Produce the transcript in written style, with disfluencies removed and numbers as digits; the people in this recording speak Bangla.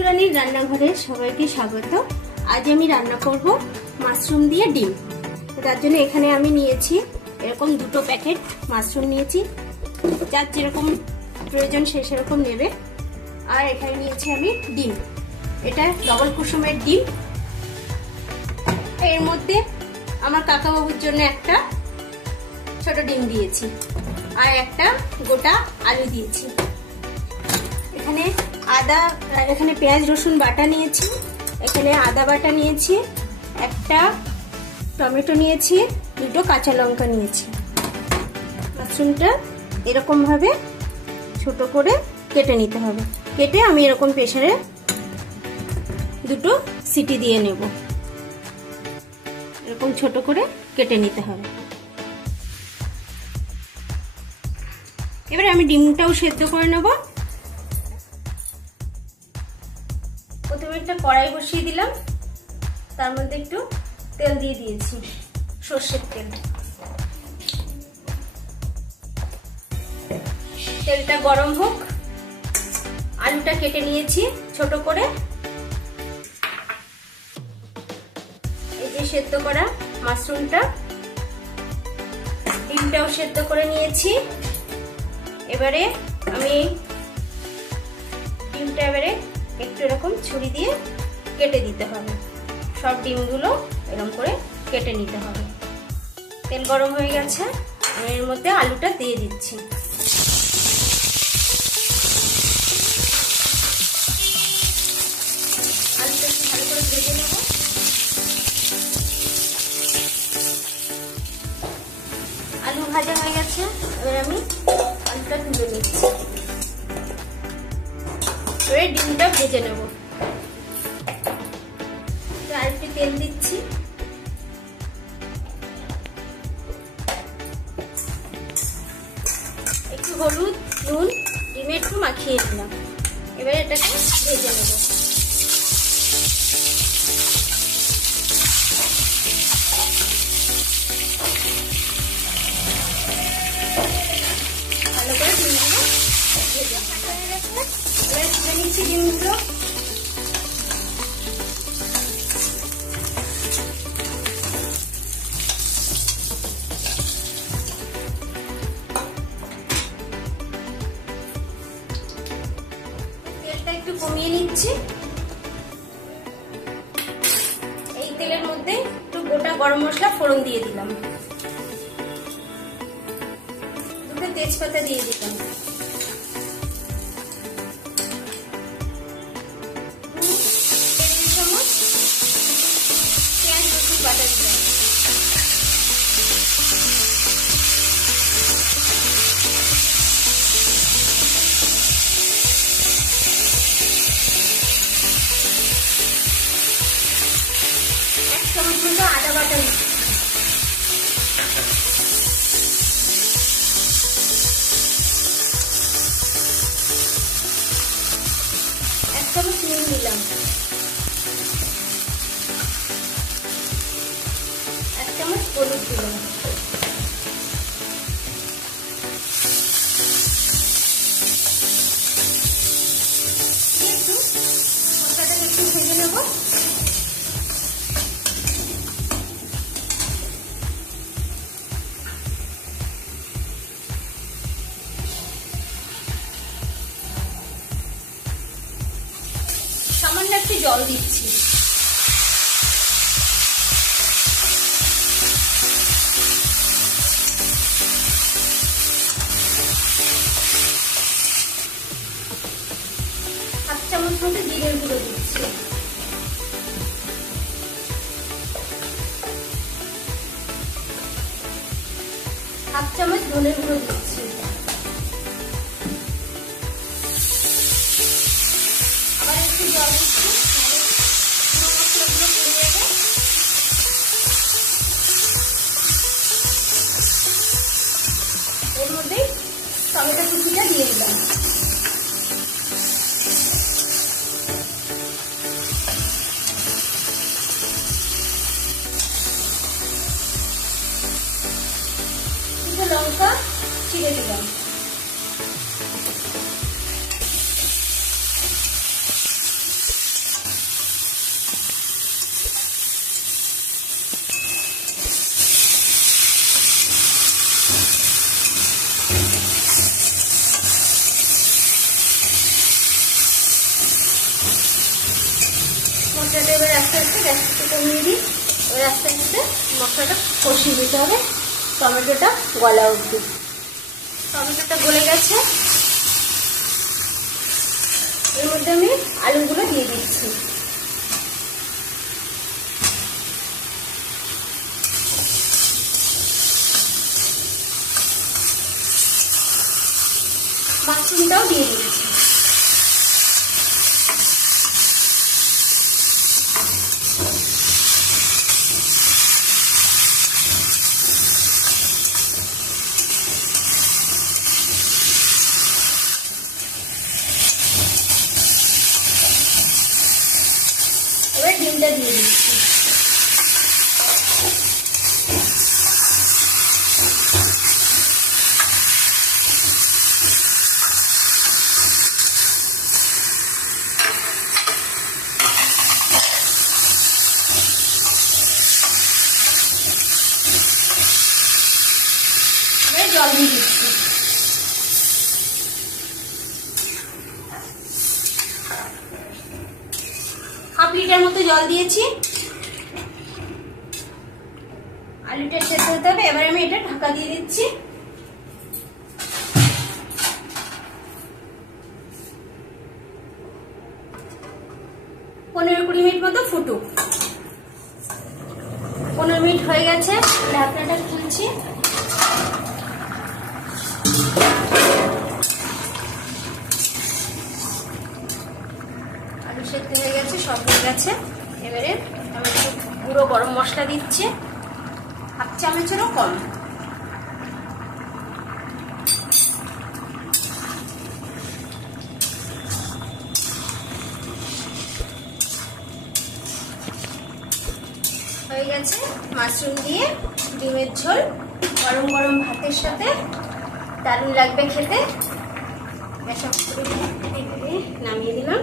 রানীর রান্নাঘরে সবাইকে স্বাগত। আজ আমি রান্না করব মাশরুম দিয়ে ডিম। তার জন্য এখানে আমি নিয়েছি এরকম দুটো প্যাকেট মাশরুম নিয়েছি, যার যেরকম প্রয়োজন সে সেরকম নেবে। আর এখানে নিয়েছি আমি ডিম, এটা ডবল কুসুমের ডিম। এর মধ্যে আমার কাকাবাবুর জন্য একটা ছোট ডিম দিয়েছি আর একটা গোটা আলু দিয়েছি। এখানে এখানে পেঁয়াজ রসুন বাটা নিয়েছি, এখানে আদা বাটা নিয়েছি, একটা টমেটো নিয়েছি, দুটো কাঁচা লঙ্কা নিয়েছি। মাশরুমটা এরকম ভাবে ছোট করে কেটে নিতে হবে। কেটে আমি এরকম প্রেসারে দুটো সিটি দিয়ে নেব। এরকম ছোট করে কেটে নিতে হবে। এবারে আমি ডিমটাও সেদ্ধ করে নেব। প্রথমে একটা কড়াই বসিয়ে দিলাম, তার মধ্যে একটু তেল দিয়ে দিয়েছি, সর্ষের তেল। তেলটা গরম হোক। আলুটা কেটে নিয়েছি ছোট করে, এই যে সেদ্ধ করা মাশরুমটা, ডিমটাও সেদ্ধ করে নিয়েছি। এবারে আমি ডিমটা একটু এরকম ছুরি দিয়ে কেটে দিতে হবে। সব ডিমগুলো এরকম করে কেটে নিতে হবে। তেল গরম হয়ে গেছে, আমি এর মধ্যে আলুটা দিয়ে দিচ্ছি। আলুটা একটু ভালো করে ভেজে নেব। আলু ভাজা হয়ে গেছে, এবার আমি আলুটা তুলে নিচ্ছি। এবারে ডিমটা ভেজে নেব। আরেকটু তেল দিচ্ছি, একটু হলুদ নুন ডিমে একটু মাখিয়ে দিলাম। এবারে এটাকে ভেজে নেব। ভালো করে ডিমগুলো ভেজে হয়ে গেছে। এবারে তুলে নিচ্ছি ডিমগুলো। একটু কমিয়ে নিচ্ছি। এই তেলের মধ্যে একটু গোটা গরম মশলা ফোড়ন দিয়ে দিলাম, দুটো তেজপাতা দিয়ে দিলাম, পেঁয়াজ রসুন বাটা দিলাম, আদা বাটা দিচ্ছি, এক চামচ নুন দিলাম, এক চামচ হলুদ দিলাম, একটু মশলাটাকে একটু ভেজে নেব। সামান্য একটু জল দিচ্ছি। হাফ চামচ মতো জিরের গুঁড়ো দিচ্ছি। হাফ চামচ ধনের গুঁড়ো দিচ্ছি। আবার একটু জল দিচ্ছি, মশলাগুলো পড়ে যাবে। এর মধ্যে টমেটো কুচিটা দিয়ে দিলাম। দুটো লঙ্কা চিড়ে দিলাম। মশলাটা এবার আস্তে আস্তে গ্যাসটা কমিয়ে দিই। এবার আস্তে আস্তে মশলাটা কষিয়ে দিতে হবে টমেটোটা গলা অবধি। টমেটোটা গলে গেছে, এর মধ্যে আমি আলুগুলো দিয়ে দিচ্ছি। মাশরুমটাও দিয়ে দিচ্ছি। এবার ডিমটা দিয়ে দিচ্ছি। জল দিয়ে দিচ্ছি। হাফ লিটার মতো জল দিয়েছি। আলুটা সেদ্ধ হতে হবে। এবার আমি এটা ঢাকা দিয়ে দিচ্ছি। পনেরো 20 মিনিট মতো ফুটুক। 15 মিনিট হয়ে গেছে, ঢাকনাটা খুলছি। আলু সেদ্ধ হয়ে গেছে, সব হয়ে গেছে। এবারে আমি একটু গুঁড়ো গরম মশলা দিচ্ছি, 1/2 চামচেরও কম। হয়ে গেছে মাশরুম দিয়ে ডিমের ঝোল। গরম গরম ভাতের সাথে দারুণ লাগবে খেতে। গ্যাস অফ করে নামিয়ে দিলাম।